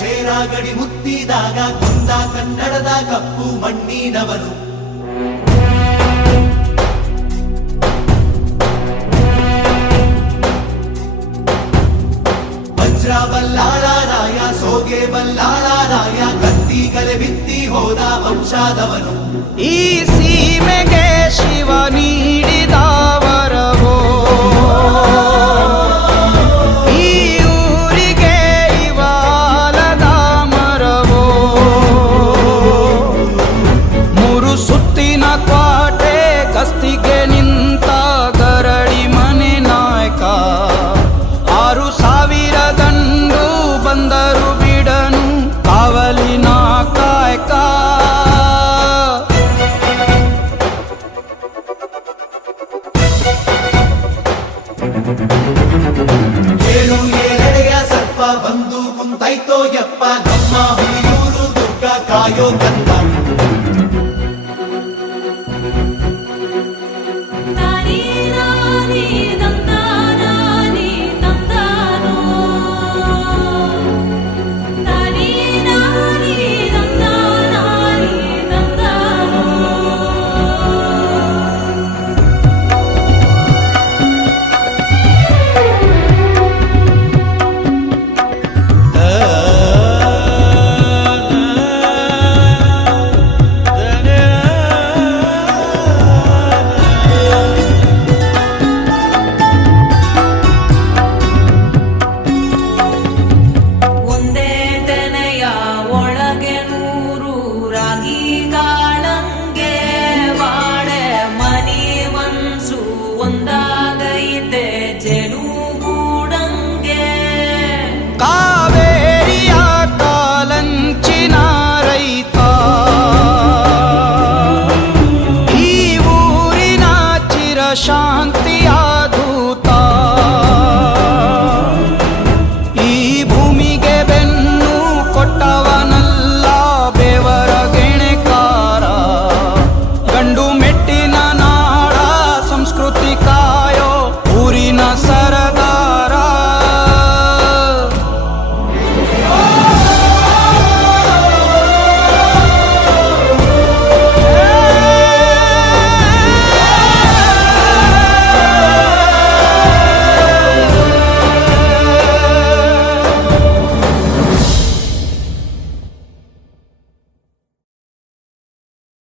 ಚೇರ ಗಡಿ ಮುತ್ತಿದಾಗ ಕೊಂದ ಕನ್ನಡದ ಕಪ್ಪು ಮಣ್ಣಿನವನು. ವಜ್ರ ಬಲ್ಲಾಳರಾಯ ಸೋಗೆ ಬಲ್ಲಾಳರಾಯ ಕತ್ತಿಗಲೆ ಬಿತ್ತಿ ಹೋದ ವಂಶಾದವನು. ಈ ಸೀಮೆಗೆ ಶಿವ ನೀಡಿದ ವರವೋ, ಈ ಊರಿಗೆ ಇವಾಲದ ಮರವೋ, ಮೂರು ಸುತ್ತಿನ ಕ್ವಾಟೆ ಗಸ್ತಿಗೆ ನಿಂತ ಗರಡಿ ಮನೆ ನಾಯಕ. 6,000 ದಂಡು ಬಂದರು ಬಿಡನು ಕಾವಲಿನ ಕಾಯಕ. ಏಳು ಏಳೆಡೆಯ ಸರ್ಪ ಬಂದು ಕುಂತೈತೋ ಯಪ್ಪ, ನಮ್ಮ ಹುಲಿಯೂರು ದುರ್ಗ ಕಾಯೋ ಕಂದ.